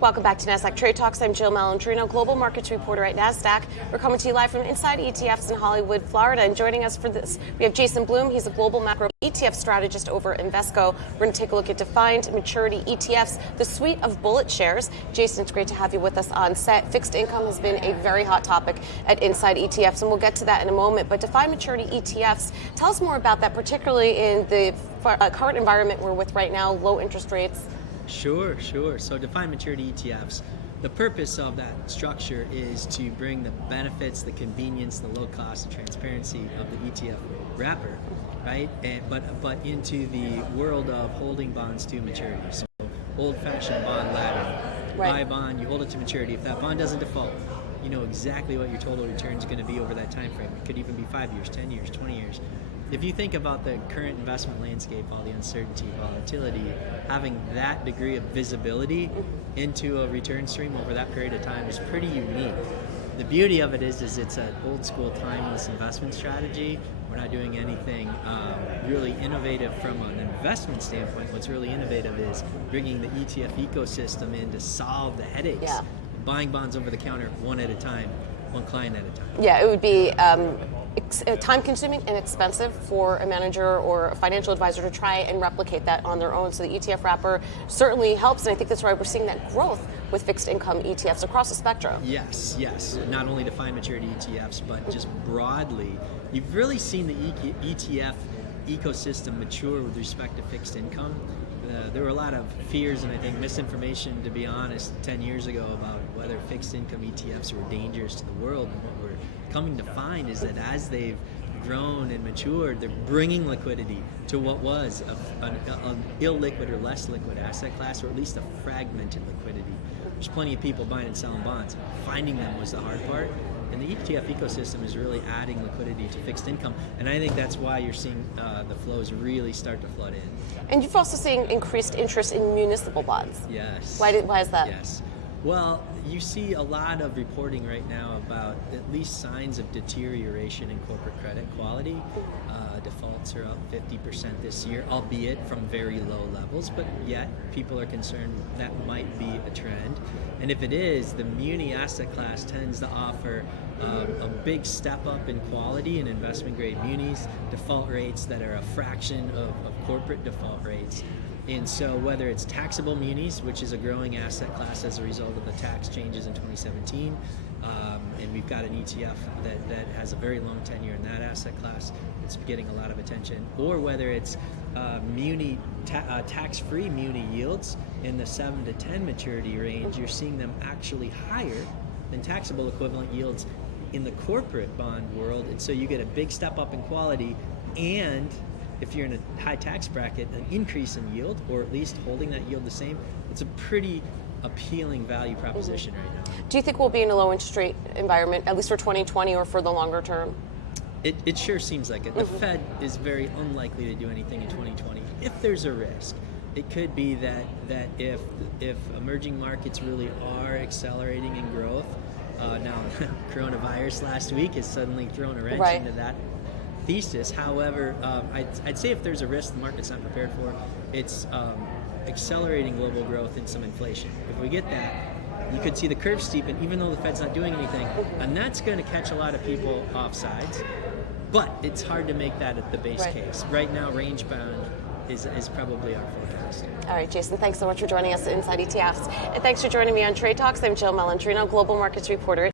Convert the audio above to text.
Welcome back to Nasdaq Trade Talks. I'm Jill Malandrino, Global Markets Reporter at Nasdaq. We're coming to you live from Inside ETFs in Hollywood, Florida. And joining us for this, we have Jason Bloom. He's a global macro ETF strategist over at Invesco. We're going to take a look at defined maturity ETFs, the suite of BulletShares. Jason, it's great to have you with us on set. Fixed income has been a very hot topic at Inside ETFs, and we'll get to that in a moment. But defined maturity ETFs, tell us more about that, particularly in the current environment we're with right now, low interest rates. Sure. So defined maturity ETFs, the purpose of that structure is to bring the benefits, the convenience, the low cost, the transparency of the ETF wrapper, right? But into the world of holding bonds to maturity. So old-fashioned bond ladder. Right. Buy a bond, you hold it to maturity. If that bond doesn't default, you know exactly what your total return is going to be over that time frame. It could even be 5 years, 10 years, 20 years. If you think about the current investment landscape, all the uncertainty, volatility, having that degree of visibility into a return stream over that period of time is pretty unique. The beauty of it is it's an old school, timeless investment strategy. We're not doing anything really innovative from an investment standpoint. What's really innovative is bringing the ETF ecosystem in to solve the headaches. Yeah. Buying bonds over the counter one at a time, one client at a time. Yeah, it would be time-consuming and expensive for a manager or a financial advisor to try and replicate that on their own. So the ETF wrapper certainly helps, and I think that's why we're seeing that growth with fixed income ETFs across the spectrum. Yes. Not only defined maturity ETFs, but just broadly. You've really seen the ETF ecosystem mature with respect to fixed income. There were a lot of fears and I think misinformation, to be honest, 10 years ago about whether fixed income ETFs were dangerous to the world. And what we're coming to find is that as they've grown and matured, they're bringing liquidity to what was an illiquid or less liquid asset class, or at least a fragmented liquidity. There's plenty of people buying and selling bonds. Finding them was the hard part. And the ETF ecosystem is really adding liquidity to fixed income. And I think that's why you're seeing the flows really start to flood in. And you've also seen increased interest in municipal bonds. Yes. Why is that? Yes. Well, you see a lot of reporting right now about at least signs of deterioration in corporate credit quality. Defaults are up 50% this year, albeit from very low levels, but yet people are concerned that might be a trend. And if it is, the muni asset class tends to offer a big step up in quality in investment grade munis, default rates that are a fraction of corporate default rates. And so whether it's taxable munis, which is a growing asset class as a result of the tax changes in 2017, and we've got an ETF that has a very long tenure in that asset class, it's getting a lot of attention, or whether it's tax-free muni yields in the 7 to 10 maturity range, you're seeing them actually higher than taxable equivalent yields in the corporate bond world. And so you get a big step up in quality, and if you're in a high tax bracket, an increase in yield, or at least holding that yield the same. It's a pretty appealing value proposition right now. Do you think we'll be in a low interest rate environment, at least for 2020 or for the longer term? It sure seems like it. The Fed is very unlikely to do anything in 2020. If there's a risk, it could be that if emerging markets really are accelerating in growth, now coronavirus last week has suddenly thrown a wrench into that thesis. However, I'd say if there's a risk the market's not prepared for, it's accelerating global growth and some inflation. If we get that, you could see the curve steepen even though the Fed's not doing anything, and that's going to catch a lot of people off sides. But it's hard to make that at the base case. Right now, range bound is probably our forecast. All right, Jason, thanks so much for joining us at Inside ETFs. And thanks for joining me on Trade Talks. I'm Jill Malandrino, Global Markets Reporter.